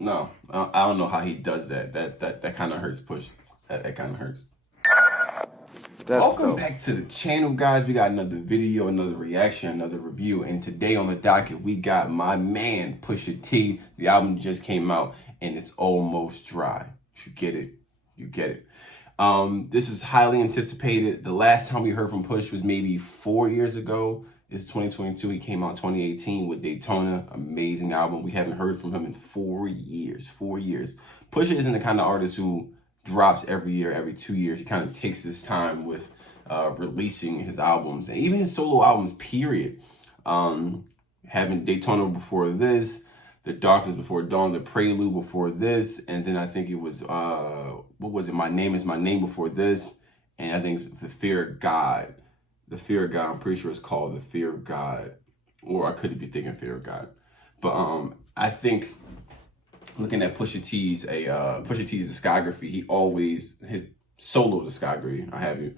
No, I don't know how he does that. That kind of hurts, Push. That kind of hurts. That's Welcome dope. back to the channel, guys. We got another video, another reaction, another review. And today on the docket, we got my man, Pusha T. The album just came out and it's almost dry. You get it. You get it. This is highly anticipated. The last time we heard from Push was maybe 4 years ago. It's 2022. He came out 2018 with Daytona. Amazing album. We haven't heard from him in 4 years. 4 years. Pusha isn't the kind of artist who drops every year, every 2 years. He kind of takes his time with releasing his albums and even his solo albums, period. Having Daytona before this, The Darkness Before Dawn, The Prelude before this, and then I think it was, what was it? My Name Is My Name before this, and I think The Fear of God. The Fear of God, I'm pretty sure it's called The Fear of God, or I could be thinking Fear of God. But I think looking at Pusha T's discography, his solo discography,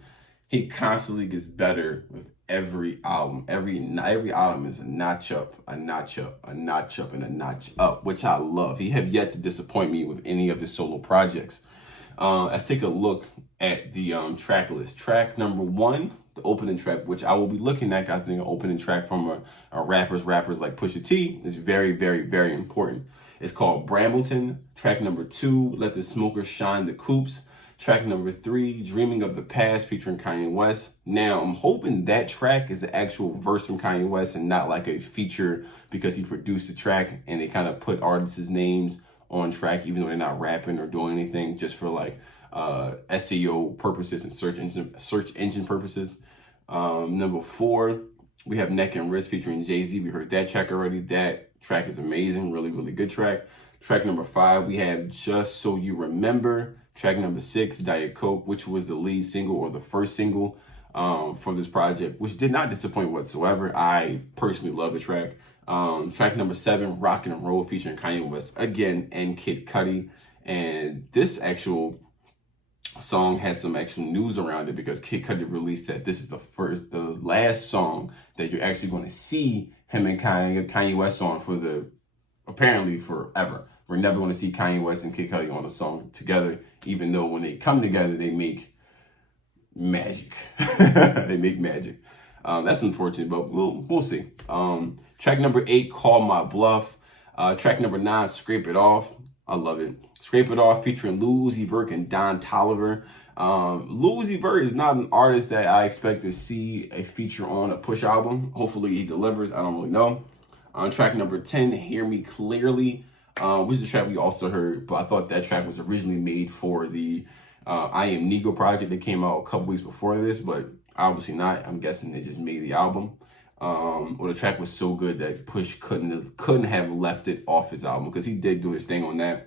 he constantly gets better with every album. Every album is a notch up, a notch up, a notch up, and a notch up, which I love. He have yet to disappoint me with any of his solo projects. Let's take a look at the track list. Track number 1, the opening track, which I will be looking at. I think an opening track from a rappers like Pusha T is very, very, very important. It's called Brambleton. Track number 2, Let the Smokers Shine, The Coops. Track number 3, Dreaming of the Past, featuring KanyeWest. Now, I'm hoping that track is the actual verse from KanyeWest and not like a feature because he produced the track and they kind of put artists' names on track, even though they're not rapping or doing anything, just for like SEO purposes and search engine purposes. Number 4, we have Neck and Wrist featuring Jay-Z. We heard that track already. That track is amazing. Really, really good track. Track number 5, we have Just So You Remember. Track number 6, Diet Coke, which was the lead single or the first single for this project, which did not disappoint whatsoever. I personally love the track. Track number 7, Rock and Roll, featuring KanyeWest again and Kid Cudi. And this actual song has some actual news around it because Kid Cudi released that this is the last song that you're actually going to see him and Kanye West on for apparently forever. We're never going to see Kanye West and Kid Cudi on a song together, even though when they come together, they make magic. They make magic. That's unfortunate, but we'll see. Track number 8, Call My Bluff. Track number 9, Scrape It Off. I love it. Scrape It Off, featuring Lil Uzi Vert and Don Toliver. Lil Uzi Vert is not an artist that I expect to see a feature on a Push album. Hopefully he delivers. I don't really know. On track number 10, Hear Me Clearly, which is a track we also heard, but I thought that track was originally made for the I Am Negro project that came out a couple weeks before this, but obviously not. I'm guessing they just made the album. Well, the track was so good that Push couldn't have left it off his album because he did do his thing on that.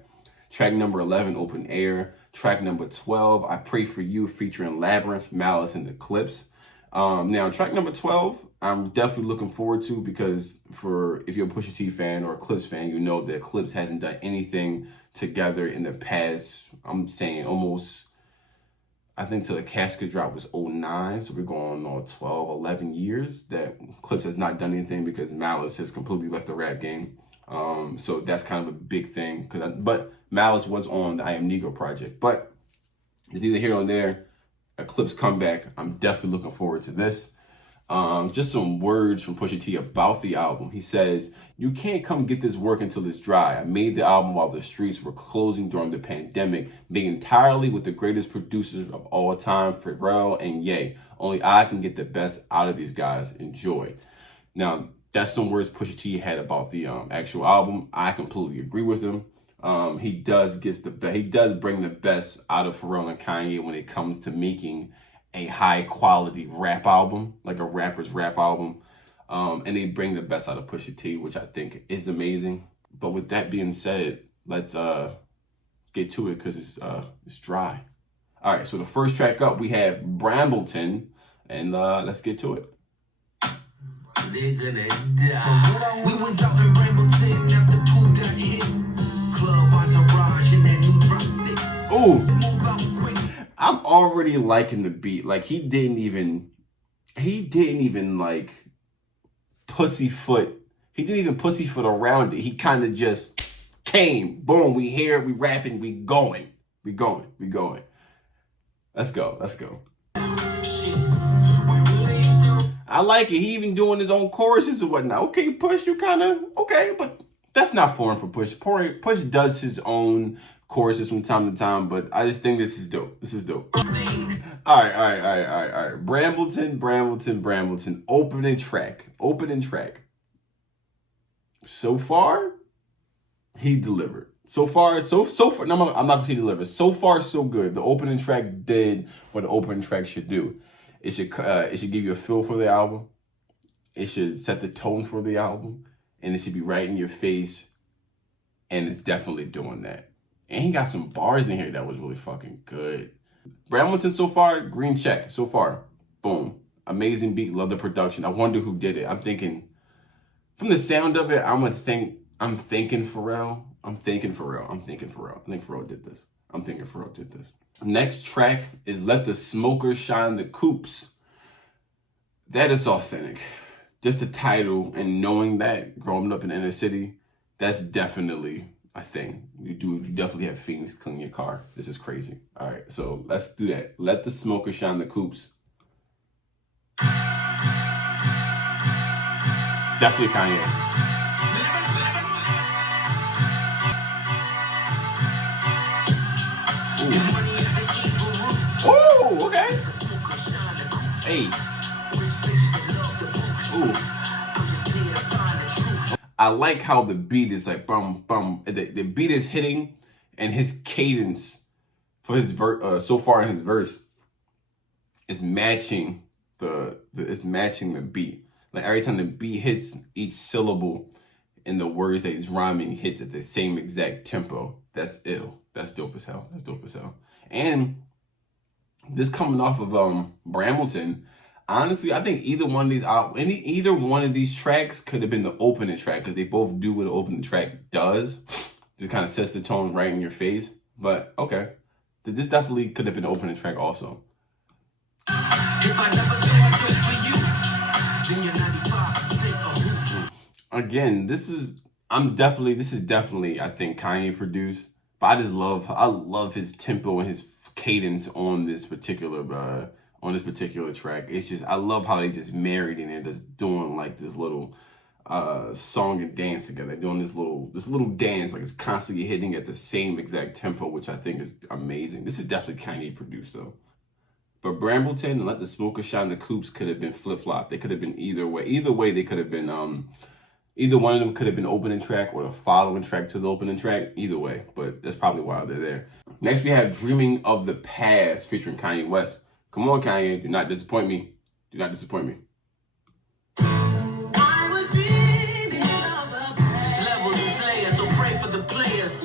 Track number 11, Open Air. Track number 12, I Pray For You, featuring Labyrinth, Malice, and the Clips. Now, track number 12, I'm definitely looking forward to because if you're a Pusha T fan or a Clips fan, you know that Clips hadn't done anything together in the past, I'm saying almost, I think till the Casket drop was 09, so we're going on 12, 11 years that Clips has not done anything because Malice has completely left the rap game. So that's kind of a big thing. But Malice was on the I Am Negro project. But it's neither here nor there. A Clips comeback. I'm definitely looking forward to this. Just some words from Pusha T about the album. He says, "You can't come get this work until it's dry. I made the album while the streets were closing during the pandemic, made entirely with the greatest producers of all time, Pharrell and Ye. Only I can get the best out of these guys. Enjoy." Now, that's some words Pusha T had about the actual album. I completely agree with him. He does bring the best out of Pharrell and Kanye when it comes to making a high quality rap album, like a rapper's rap album. And they bring the best out of Pusha T, which I think is amazing. But with that being said, let's get to it because it's dry. All right, so the first track up, we have Brambleton, and let's get to it. They're gonna die. We was out in Brambleton after Pooh got hit. Club entourage in that new drop 6. Ooh. Move out quick. I'm already liking the beat. Like he didn't even like pussyfoot. He didn't even pussyfoot around it. He kind of just came. Boom, we here, we rapping, we going. We going. Let's go. I like it. He even doing his own choruses and whatnot. Okay, Push, you kind of, okay, but that's not foreign for Push. Push does his own choruses from time to time, but I just think this is dope. All right. Brambleton. Opening track. So far, he delivered. So far. No, I'm not gonna say delivered. So far, so good. The opening track did what the opening track should do. It should give you a feel for the album. It should set the tone for the album, and it should be right in your face. And it's definitely doing that. And he got some bars in here that was really fucking good. Brambleton so far, green check. So far, boom, amazing beat. Love the production. I wonder who did it. I'm thinking from the sound of it, I'm thinking Pharrell. I think Pharrell did this. Next track is Let the Smokers Shine the Coops. That is authentic. Just the title and knowing that, growing up in the inner city, that's definitely a thing. You definitely have fiends clean your car. This is crazy. All right, so let's do that. Let the Smokers Shine the Coops. Definitely Kanye. Ooh, okay. Hey. Ooh. I like how the beat is like bum bum. The beat is hitting, and his cadence for his so far in his verse is matching the beat. Like every time the beat hits, each syllable in the words that he's rhyming hits at the same exact tempo. That's ill. That's dope as hell. And this coming off of Brambleton, honestly, I think either one of these tracks could have been the opening track, because they both do what the opening track does. Just kind of sets the tone right in your face. But okay, this definitely could have been the opening track also. If I never say I do it for you, then you're 95%. Again, this is definitely I think Kanye produced, but I love his tempo and his cadence on this particular track. It's just, I love how they just married and they're just doing like this little song and dance together. Doing this little dance, like it's constantly hitting at the same exact tempo, which I think is amazing. This is definitely Kanye produced though. But Brambleton and Let the Smokers Shine the Coops could have been flip-flop. They could have been either way. Either way, they could have been either one of them could have been opening track or the following track to the opening track. Either way, but that's probably why they're there. Next, we have Dreaming of the Past featuring KanyeWest. Come on, Kanye, do not disappoint me. I was dreaming of the past. It's levels and slayers, so pray for the players.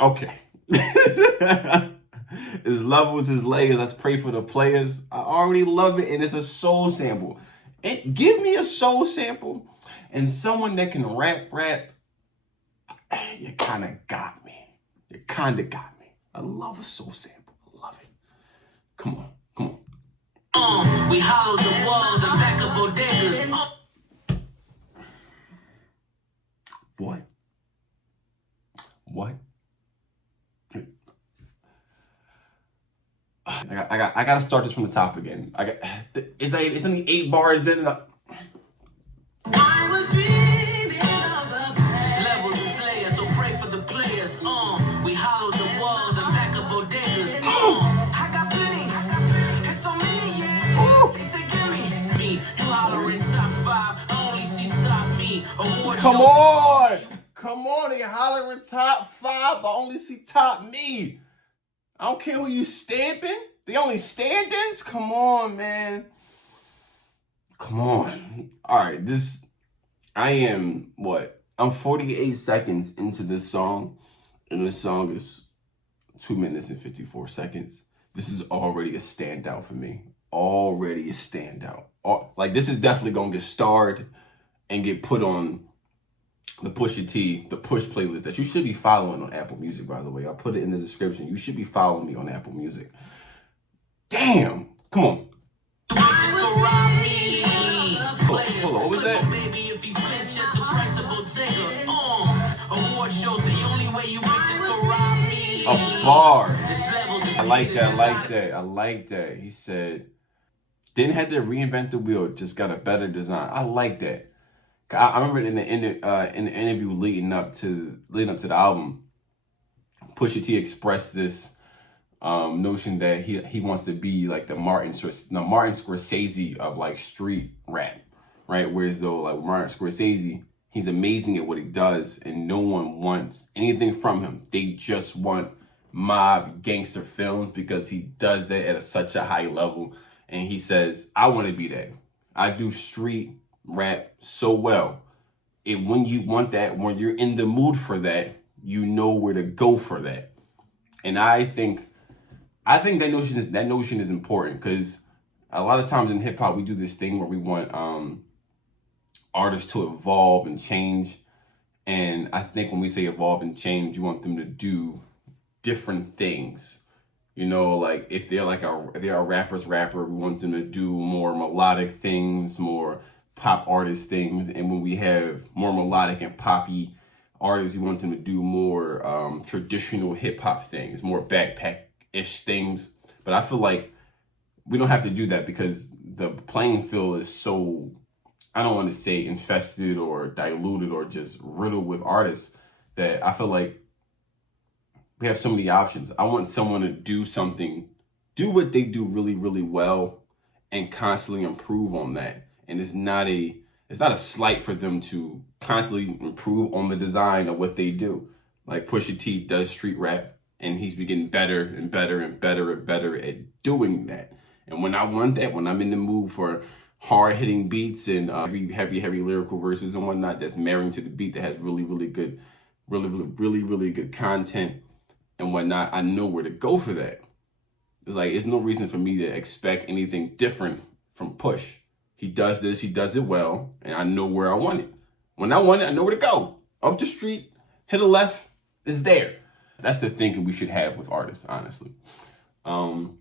Okay. It's levels, his layers. Let's pray for the players. I already love it, and it's a soul sample. Give me a soul sample and someone that can rap. You kind of got me. I love a soul sample. I love it. Come on. We hollowed the walls and back up bodegas. What? I gotta start this from the top again. It's only 8 bars in. I was dreaming of the past. It's levels and slayers, so pray for the players. We hollowed the walls and back up bodegas. I got plenty. There's so many, yeah. They say give me. You hollering top 5. I only see top me. Come on, they hollering top 5. I only see top me. I don't care who you stamping. The only stand-ins? Come on, man. Come on. All right, I'm 48 seconds into this song, and this song is 2 minutes and 54 seconds. This is already a standout for me. Like, this is definitely going to get starred and get put on the Pusha T, the Push playlist that you should be following on Apple Music, by the way. I'll put it in the description. You should be following me on Apple Music. Damn. Come on. Hold on, what was that? shows the only way you bitches can rob me. A bar. This level, this I like that. I niggas like that. I like that. He said, didn't have to reinvent the wheel, just got a better design. I like that. I remember in the interview leading up to the album, Pusha T expressed this notion that he wants to be like the Martin Scorsese of like street rap, right? Whereas though like Martin Scorsese, he's amazing at what he does, and no one wants anything from him. They just want mob gangster films because he does it at such a high level. And he says, I want to be that. I do street rap so well. When you want that, when you're in the mood for that, you know where to go for that. And I think that notion is important, because a lot of times in hip hop we do this thing where we want artists to evolve and change. And I think when we say evolve and change, you want them to do different things. You know, like if they're a rapper's rapper, we want them to do more melodic things, more pop artist things. And when we have more melodic and poppy artists, we want them to do more traditional hip hop things, more backpack-ish things. But I feel like we don't have to do that, because the playing field is so, I don't want to say infested or diluted or just riddled with artists, that I feel like we have so many options. I want someone to do what they do really, really well, and constantly improve on that. And it's not a slight for them to constantly improve on the design of what they do. Like Pusha T does street rap, and he's been getting better and better and better and better at doing that. And when I want that, when I'm in the mood for hard hitting beats and heavy lyrical verses and whatnot, that's marrying to the beat, that has really good content and whatnot, I know where to go for that. It's like, there's no reason for me to expect anything different from Push. He does this, he does it well, and I know where I want it. When I want it, I know where to go. Up the street, hit a left, it's there. That's the thinking we should have with artists, honestly. But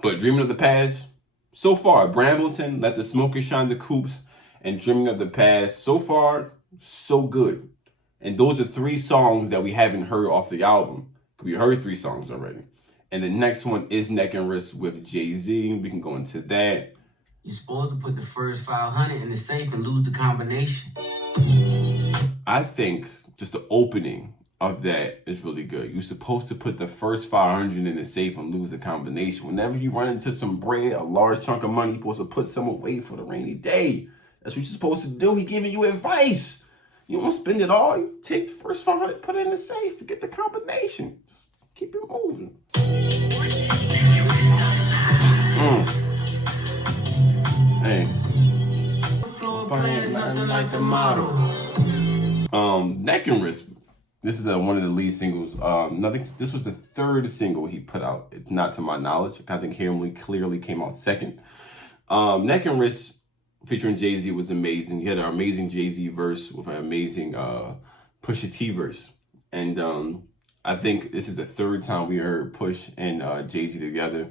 Dreaming of the Past, so far, Brambleton, Let the Smokers Shine, The Coops, and Dreaming of the Past, so far, so good. And those are 3 songs that we haven't heard off the album. We heard 3 songs already. And the next one is Neck and Wrist with Jay-Z. We can go into that. You're supposed to put the first 500 in the safe and lose the combination. I think just the opening of that is really good. You're supposed to put the first 500 in the safe and lose the combination. Whenever you run into some bread, a large chunk of money, you're supposed to put some away for the rainy day. That's what you're supposed to do. He's giving you advice. You won't spend it all. You take the first 500, put it in the safe, get the combination. Just keep it moving. Hey. Nothing like the model. Neck and Wrist. This is one of the lead singles. This was the 3rd single he put out. It's not to my knowledge. I think Heavenly clearly came out 2nd. Neck and Wrist featuring Jay-Z was amazing. He had an amazing Jay-Z verse with an amazing Pusha T verse. And I think this is the 3rd time we heard Push and Jay-Z together.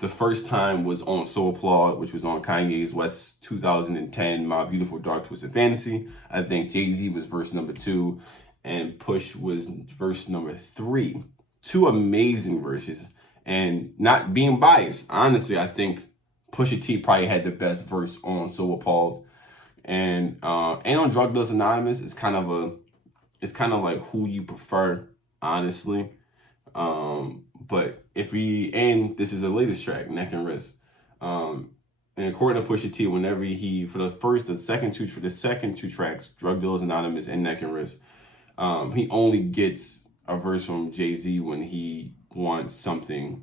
The first time was on So Applaud, which was on KanyeWest 2010, My Beautiful Dark Twisted Fantasy. I think Jay-Z was verse number 2, and Push was verse number 3. 2 amazing verses. And not being biased, honestly, I think Pusha T probably had the best verse on So Appalled. And on Drug Dealers Anonymous, it's kind of like who you prefer, honestly. But if this is the latest track, Neck and Wrist. And according to Pusha T, whenever the second two tracks, Drug Dealers Anonymous and Neck and Wrist, he only gets a verse from Jay-Z when he wants something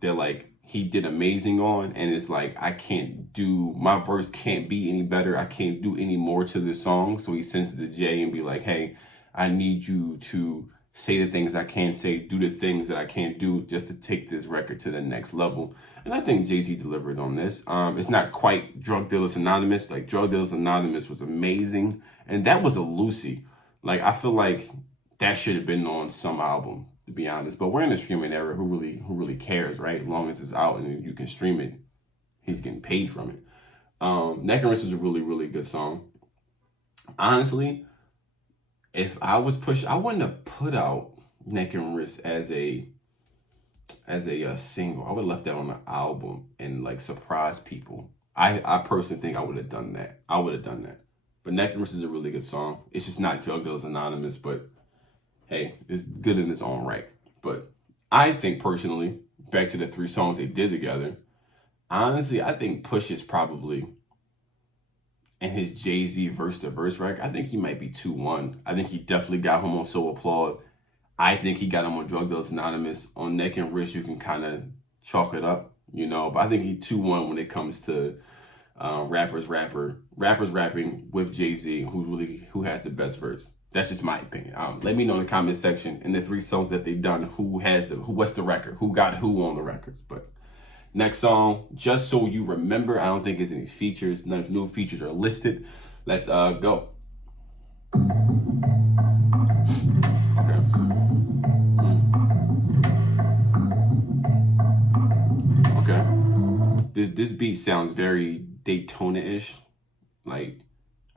that like he did amazing on, and it's like, my verse can't be any better. I can't do any more to this song. So he sends it to Jay and be like, hey, I need you to say the things I can't say, do the things that I can't do, just to take this record to the next level. And I think Jay-Z delivered on this. It's not quite Drug Dealers Anonymous. Like, Drug Dealers Anonymous was amazing, and that was a Lucy. Like, I feel like that should have been on some album, to be honest. But we're in a streaming era. Who really cares, right? As long as it's out and you can stream it, he's getting paid from it. Neck and Wrist is a really, really good song. Honestly, If I was Pusha, I wouldn't have put out Neck and Wrist as a single. I would have left that on the album and like surprise people. I personally think I would have done that. I would have done that. But Neck and Wrist is a really good song. It's just not Drug Dealers Anonymous, but hey, it's good in its own right. But I think personally, back to the 3 songs they did together, honestly, I think Push is probably, and his Jay-Z verse-to-verse record, I think he might be 2-1. I think he definitely got him on So Applaud. I think he got him on Drug Dealers Anonymous. On Neck and Wrist, you can kind of chalk it up, you know. But I think he 2-1 when it comes to rappers rapping with Jay-Z, who has the best verse. That's just my opinion. Let me know in the comment section in the 3 songs that they've done, what's the record, who got who on the records. But next song, Just So You Remember. I don't think there's any features. None of new features are listed. Let's go. Okay. This beat sounds very Daytona-ish. Like,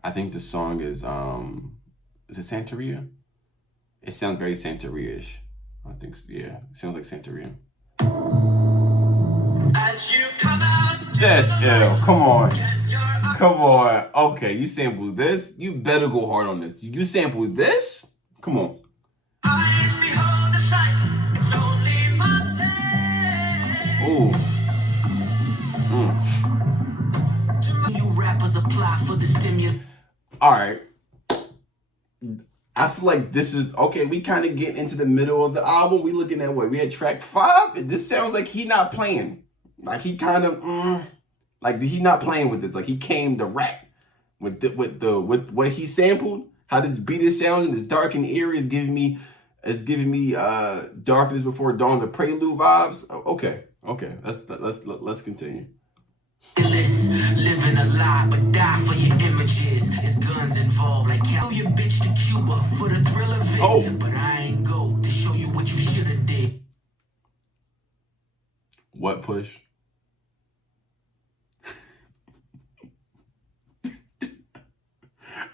I think the song is it Santeria? It sounds very Santeria-ish. I think, yeah, it sounds like Santeria. That's ill. Come on. Come on. Okay, you sampled this. You better go hard on this. You sampled this? Come on. Ooh. You rappers apply for the stimulant. All right. I feel like this is okay. We kind of get into the middle of the album. We looking at what we had track 5. This sounds like he not playing. Like he kind of like he not playing with this. Like he came to rap with what he sampled. How this beat is sounding. This dark and eerie is giving me Darkness Before Dawn, the Prelude vibes. Okay. Let's continue. Living a lie, but die for your images. It's guns involved, like kill your bitch to Cuba for the thrill of it. Oh. But I ain't go to show you what you shoulda did. What, Push?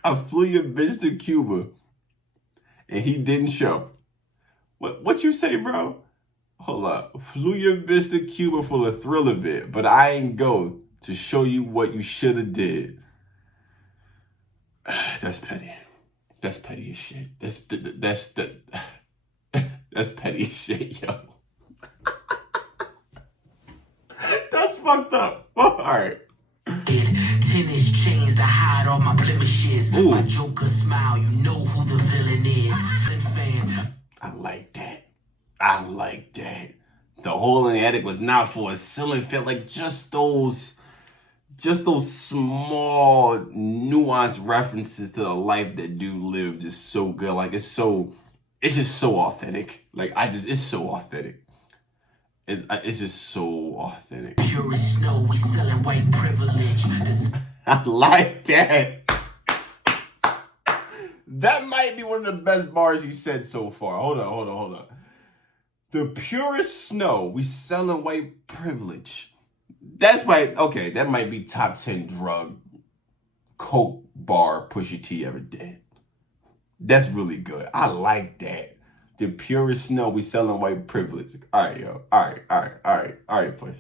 I flew your bitch to Cuba, and he didn't show. What you say, bro? Hold up. Flew your bitch to Cuba for the thrill of it, but I ain't go to show you what you shoulda did. That's petty. That's petty as shit. That's petty as shit, yo. That's fucked up. All right. Tennis chains to hide all my blemishes. Ooh. My Joker smile, you know who the villain is. Fan. I like that. The hole in the attic was not for a ceiling fan. Like just those small nuanced references to the life that dude lived is so good. Like it's just so authentic. Like it's so authentic. It's just so authentic. Pure as snow, we selling white privilege. I like that. That might be one of the best bars he said so far. Hold on. The purest snow, we selling white privilege. That might be top 10 drug coke bar Pusha T ever did. That's really good. I like that. The purest snow, we selling white privilege. All right, yo. All right, Push.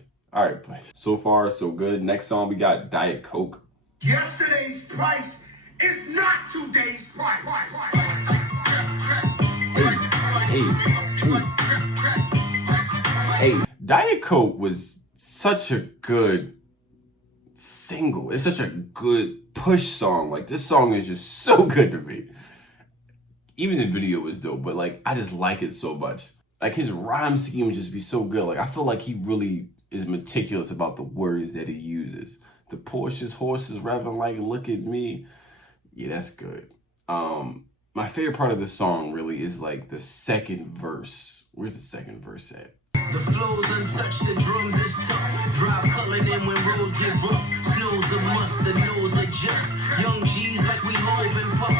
So far, so good. Next song, we got Diet Coke. Yesterday's price is not today's price. Hey, Diet Coke was such a good single. It's such a good Push song. Like, this song is just so good to me. Even the video was dope, but like, I just like it so much. Like, his rhyme scheme would just be so good. Like, I feel like he really is meticulous about the words that he uses. The Porsche's horses revving like, look at me. Yeah, that's good. My favorite part of the song really is like the second verse. Where's the second verse at? The flow's untouched, the drums is tough. Drive colored in when roads get rough. Snow's a must, the nose adjust. Young G's like we hove and puff.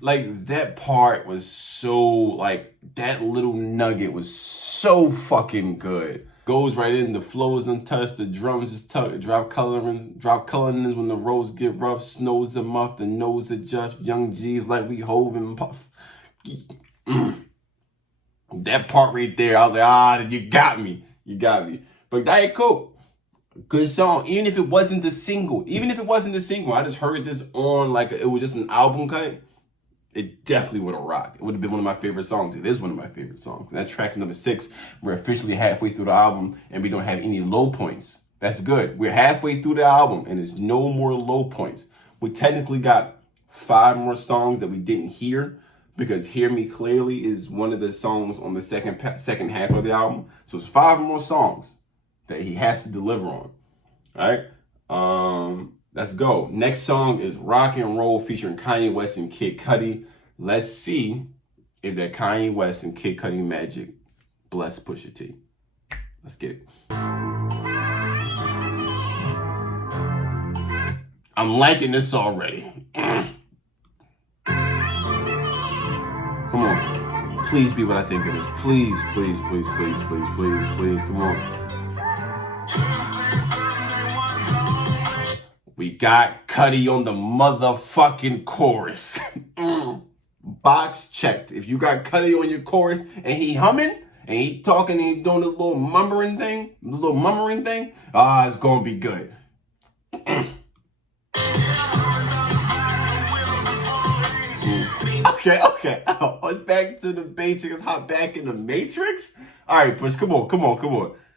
Like, that part was so, like, that little nugget was so fucking good. Goes right in, the flow is untouched, the drums is tucked, drop coloring is when the roads get rough, snows are muffed, the nose adjust, young G's like we hove and puff. That part right there, I was like, you got me. But Diet Coke, good song. Even if it wasn't the single, I just heard this on like it was just an album cut. It definitely would have rocked. It would have been one of my favorite songs. It is one of my favorite songs. That track number 6. We're officially halfway through the album and we don't have any low points. That's good. We're halfway through the album and there's no more low points. We technically got 5 more songs that we didn't hear because Hear Me Clearly is one of the songs on the second half of the album. So it's 5 more songs that he has to deliver on. All right. Let's go. Next song is Rock and Roll featuring KanyeWest and Kid Cudi. Let's see if that KanyeWest and Kid Cudi magic bless Pusha T. Let's get it. I'm liking this already. Come on. Please be what I think it is. Please. Come on. We got Cudi on the motherfucking chorus. Box checked. If you got Cudi on your chorus and he humming and he talking and he doing this little murmuring thing, it's gonna be good. Okay. Back to the Matrix. Hop back in the Matrix. All right, Push. Come on. Back,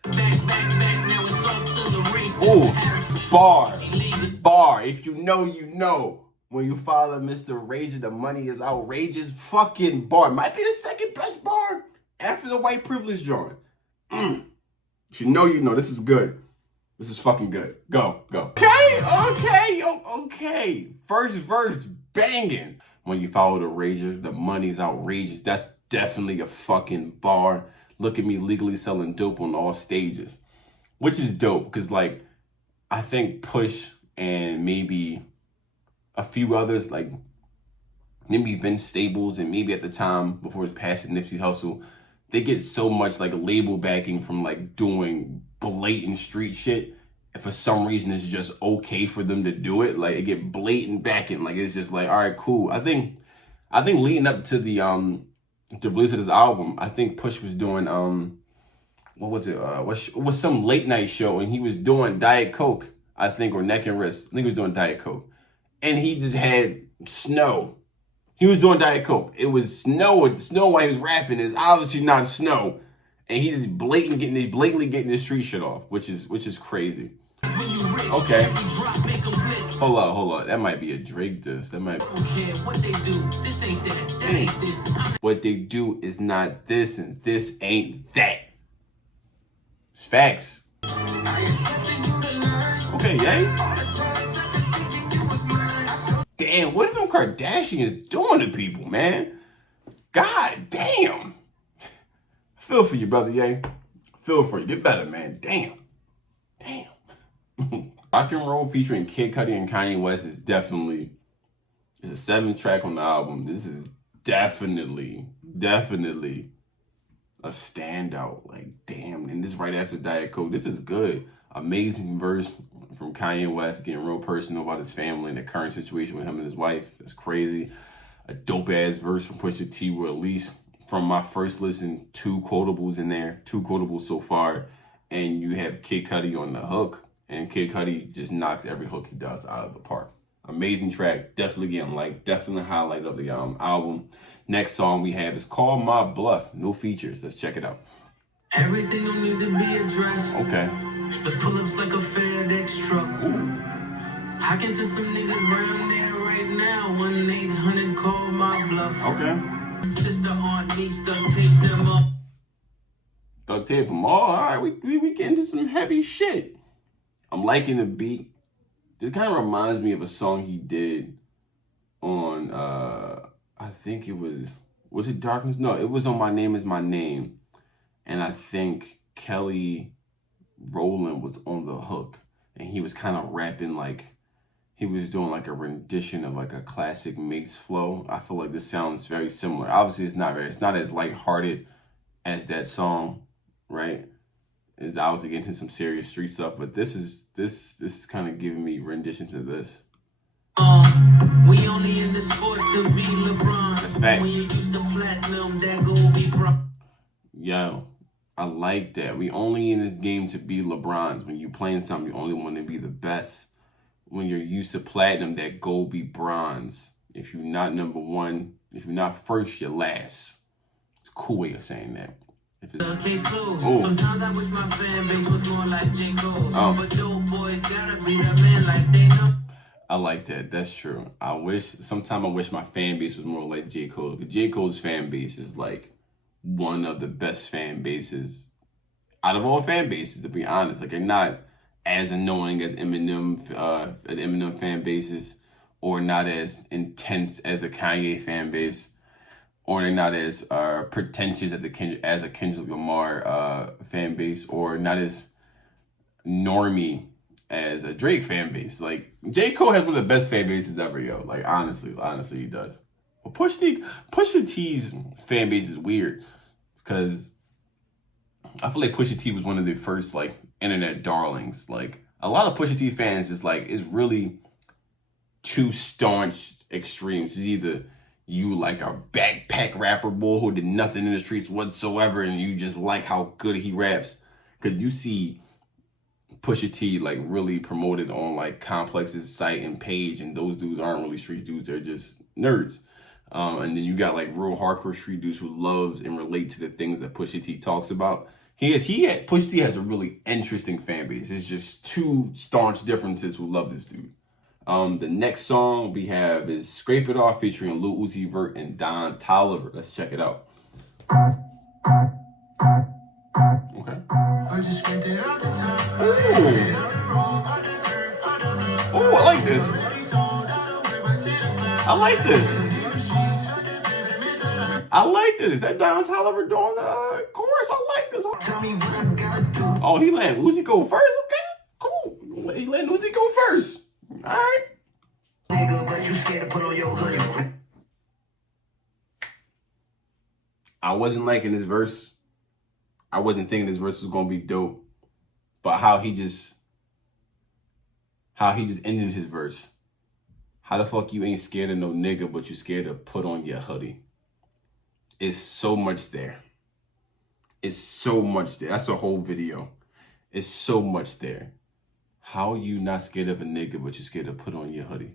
now it's off to the races. Ooh, bar. If you know, you know. When you follow Mr. Rager, the money is outrageous. Fucking bar. Might be the second best bar after the white privilege joint. If you know, you know. This is good. This is fucking good. Go. Okay. First verse, banging. When you follow the Rager, the money's outrageous. That's definitely a fucking bar. Look at me legally selling dope on all stages. Which is dope, because like, I think Push and maybe a few others, like maybe Vince Staples and maybe at the time before his passing Nipsey Hussle, they get so much like label backing from like doing blatant street shit. And for some reason, it's just okay for them to do it. Like it get blatant backing. Like it's just like, all right, cool. I think leading up to the release of this album, I think Push was doing what was it? Was some late night show and he was doing Diet Coke, I think, or Neck and Wrist. I think he was doing Diet Coke. And he just had snow. He was doing Diet Coke. It was snow. Snow while he was rapping is obviously not snow. And he just blatantly getting his street shit off, which is crazy. Okay. Hold on. That might be a Drake diss. That might be. What they do, this ain't that ain't this. What they do is not this and this ain't that. It's facts. Okay, yay. Damn, what are them Kardashians doing to people, man? God damn. I feel for you, brother, yay. Feel for you. Get better, man. Damn. Rock and Roll featuring Kid Cudi and KanyeWest is definitely, it's a 7th track on the album. This is definitely a standout. Like, damn. And this is right after Diet Coke. This is good. Amazing verse from KanyeWest, getting real personal about his family and the current situation with him and his wife. That's crazy. A dope-ass verse from Pusha T, where at least from my first listen, 2 quotables in there. 2 quotables so far. And you have Kid Cudi on the hook. And Kid Cudi just knocks every hook he does out of the park. Amazing track. Definitely getting liked. Definitely highlight of the album. Next song we have is called My Bluff. No features. Let's check it out. Everything don't need to be addressed. Okay. The pull-ups like a FedEx truck. Ooh. I can see some niggas around there right now. 1-800 call my bluff. Okay. Sister on needs to pick them up. Duct tape them all. All right, we get into some heavy shit. I'm liking the beat. This kind of reminds me of a song he did on, I think it was it Darkness? No, it was on My Name Is My Name. And I think Kelly Rowland was on the hook. And he was kind of rapping like, he was doing like a rendition of like a classic Mace flow. I feel like this sounds very similar. Obviously, it's not as lighthearted as that song, right? is obviously getting into some serious street stuff, but this is kind of giving me rendition to this. We only in the sport to be LeBron. That's facts. When you use the platinum, that gold be bronze. Yo, I like that. We only in this game to be LeBrons. When you playing something, you only want to be the best. When you're used to platinum, that gold be bronze. If you're not number one, if you're not first, you're last. It's a cool way of saying that. Case closed. Sometimes I wish my fan base was more like J. Cole's. But dope boys gotta be the man like they know. I like that. That's true. Sometimes I wish my fan base was more like J. Cole. Because J. Cole's fan base is like one of the best fan bases out of all fan bases, to be honest. Like, they're not as annoying as Eminem fan bases, or not as intense as a Kanye fan base, or they're not as pretentious as a Kendrick Lamar fan base, or not as normy as a Drake fan base. Like, J. Cole has one of the best fan bases ever, yo. Like, honestly, he does. But Pusha T's fan base is weird, because I feel like Pusha T was one of the first, like, internet darlings. Like, a lot of Pusha T fans is really two staunch extremes. It's either you like a backpack rapper boy who did nothing in the streets whatsoever, and you just like how good he raps. Because you see Pusha T like really promoted on like Complex's site and page, and those dudes aren't really street dudes, they're just nerds. And then you got like real hardcore street dudes who loves and relate to the things that Pusha T talks about. Pusha T has a really interesting fan base. It's just two staunch differences who love this dude. The next song we have is Scrape It Off featuring Lil Uzi Vert and Don Toliver. Let's check it out. Okay. Ooh, I like this. I like this. I like this. That Don Toliver doing the chorus. I like this. Tell me what I gotta do. Oh, he letting Uzi go first? Okay, cool. He letting Uzi go first. All right. Nigga, but you scared to put on your hoodie. I wasn't liking this verse. I wasn't thinking this verse was gonna be dope. But how he just ended his verse. How the fuck you ain't scared of no nigga, but you scared to put on your hoodie? It's so much there. It's so much there. That's a whole video. It's so much there. How you not scared of a nigga, but you scared to put on your hoodie?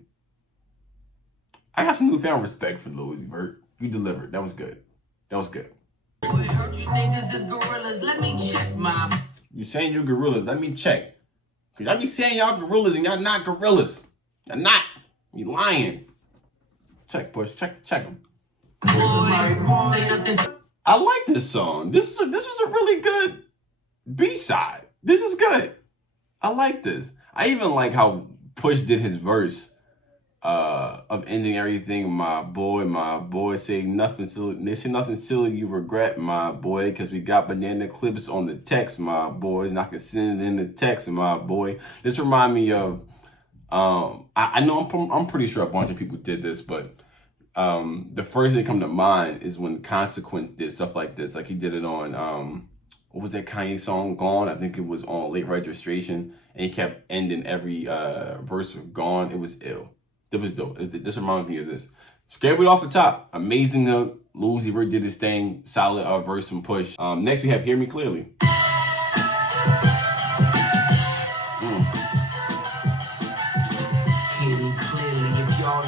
I got some newfound respect for Lil Uzi Vert. You delivered. That was good. That was good. You niggas is gorillas. Let me check my. You saying you're gorillas? Let me check. Cause I be saying y'all gorillas and y'all not gorillas. Y'all not. You lying. Check, Push. Check them. Boy, say nothing. I like this song. This was a really good B-side. This is good. I like this. I even like how Push did his verse of ending everything. My boy, say nothing silly. They say nothing silly you regret, my boy, because we got banana clips on the text, my boys. And I can send it in the text, my boy. This remind me of I know I'm pretty sure a bunch of people did this, but the first thing that come to mind is when Consequence did stuff like this. Like he did it on what was that Kanye song, Gone? I think it was on Late Registration, and he kept ending every verse with Gone. It was ill. It was dope. This reminds me of this. Scrape It Off the top. Amazing hook. Lil Uzi Vert did his thing. Solid verse from Push. Next we have Hear Me Clearly.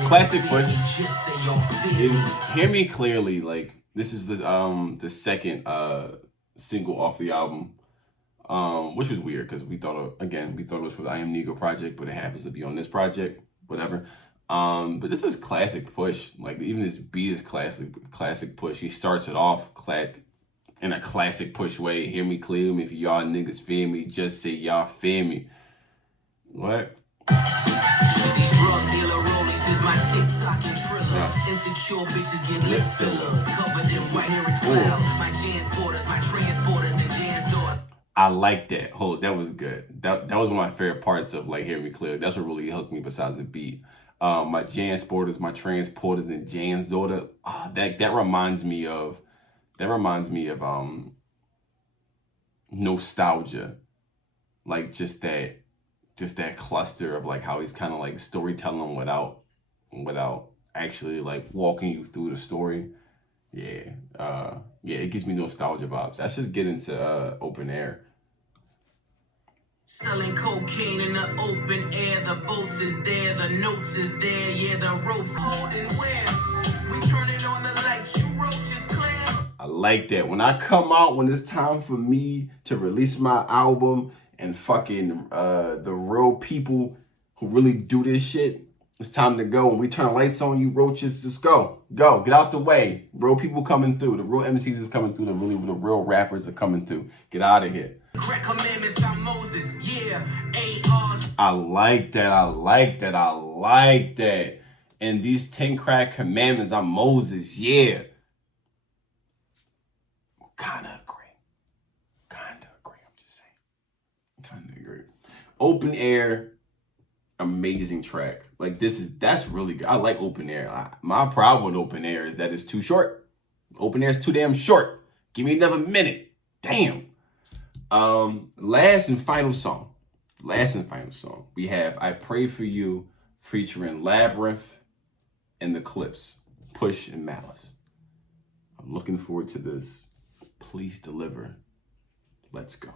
Classic Push. Hear Me Clearly. Like, this is the second single off the album, which was weird because we thought it was for the I Am Negro project, but it happens to be on this project. Whatever. But this is classic Push. Like, even this beat is classic Push. He starts it off in a classic Push way. Hear me clearly. If y'all niggas fear me, just say y'all fear me. What? These drug dealer rollies is my TikTok and Triller. Insecure bitches get lip fillers. Covered in white hair is cloud. My transporters, my transporters, and Jan's daughter. I like that. That was good. That was one of my favorite parts of like Hear Me Clearly. That's what really hooked me besides the beat. My transporters, my transporters, and Jan's daughter. That reminds me of nostalgia, like just that cluster of like how he's kind of like storytelling without actually like walking you through the story. Yeah, it gives me nostalgia vibes. Let's just get into Open Air. Selling cocaine in the open air, the boats is there, the notes is there, yeah, the ropes holding where we turning on the lights, you roaches clear. I like that. When I come out, when it's time for me to release my album and fucking the real people who really do this shit, it's time to go. When we turn the lights on, you roaches, just go. Go. Get out the way. Real people coming through. The real MCs is coming through. The real rappers are coming through. Get out of here. Crack commandments, I'm Moses, yeah, ARs. I like that. I like that. I like that. And these 10 crack commandments, I'm Moses, yeah. Kinda agree. I'm just saying. Kinda agree. Open Air, amazing track. Like that's really good. I like Open Air. My problem with Open Air is that it's too short. Open Air is too damn short. Give me another minute. Damn. Last and final song. We have I Pray For You featuring Labyrinth and The Clips, Push and Malice. I'm looking forward to this. Please deliver. Let's go.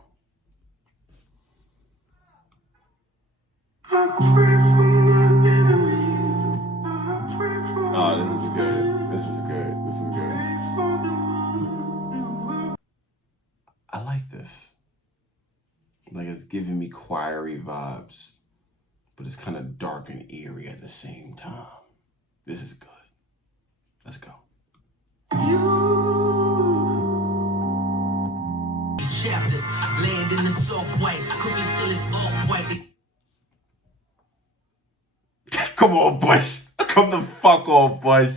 I pray for my enemies. I pray for Oh, this is good. This is good. I like this. Like it's giving me choiry vibes, but it's kind of dark and eerie at the same time. This is good. Let's go. chapters, land in the soft white, cook it till it's all white. Come on, Bush. Come the fuck on, Bush.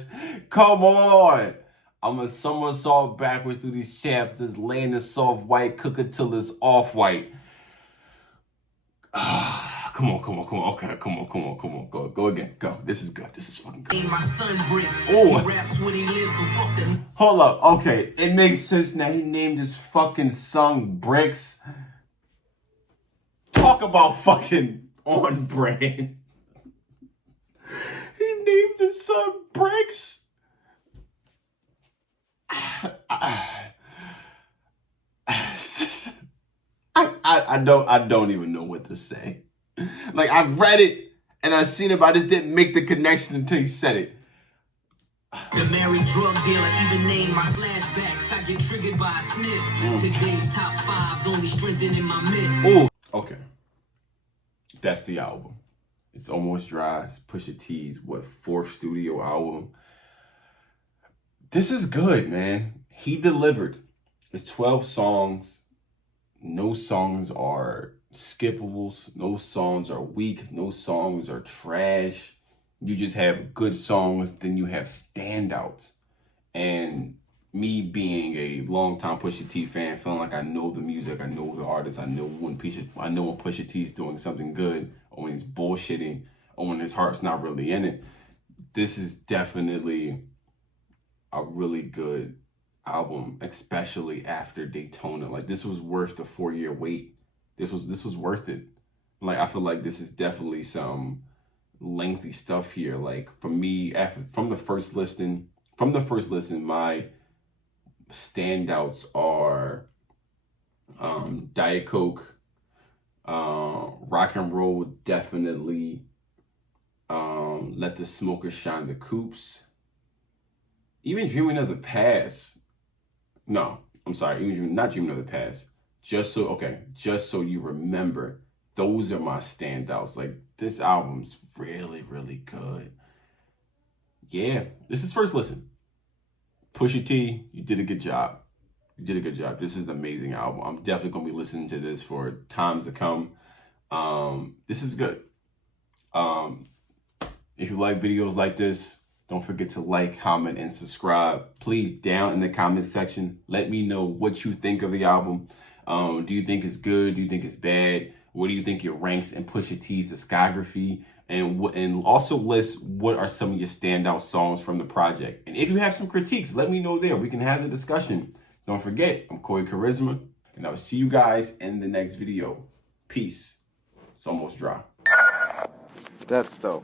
Come on. I'm a somersault backwards through these chapters, laying the soft white, cook it till it's off white. Come on. Okay, come on. Go again. Go. This is good. This is fucking good. My son Bricks. Oh. He raps when he lives, so fuck them. Hold up. Okay. It makes sense now. He named his fucking son Bricks. Talk about fucking on brand. He named his son Bricks. I don't even know what to say. Like, I read it and I seen it, but I just didn't make the connection until he said it. The married drug dealer even named my flashbacks. I get triggered by a sniff. Today's top fives only strengthening my myth. Ooh, okay. That's the album. It's Almost Dry. It's Pusha T's, fourth studio album. This is good, man. He delivered. It's 12 songs. No songs are skippables. No songs are weak. No songs are trash. You just have good songs, then you have standouts. And me being a longtime Pusha T fan, feeling like I know the music, I know the artist, I know when Pusha T's doing something good, or when he's bullshitting, or when his heart's not really in it. This is definitely a really good album, especially after Daytona. Like, this was worth the 4-year wait. This was worth it. Like, I feel like this is definitely some lengthy stuff here. Like, for me, from the first listen, my standouts are Diet Coke, Rock and Roll, definitely, Let the Smokers Shine, The Coops, even Dreaming of the Past. No, I'm sorry, not Dreaming of the Past. Just So You Remember. Those are my standouts. Like, this album's really, really good. Yeah, this is first listen. Pusha T, you did a good job. This is an amazing album. I'm definitely going to be listening to this for times to come. This is good. If you like videos like this, don't forget to like, comment, and subscribe. Please, down in the comment section, let me know what you think of the album. Do you think it's good? Do you think it's bad? What do you think it ranks in Pusha T's discography? And also list what are some of your standout songs from the project. And if you have some critiques, let me know there. We can have the discussion. Don't forget, I'm Corey Charisma. And I will see you guys in the next video. Peace. It's almost dry. That's dope.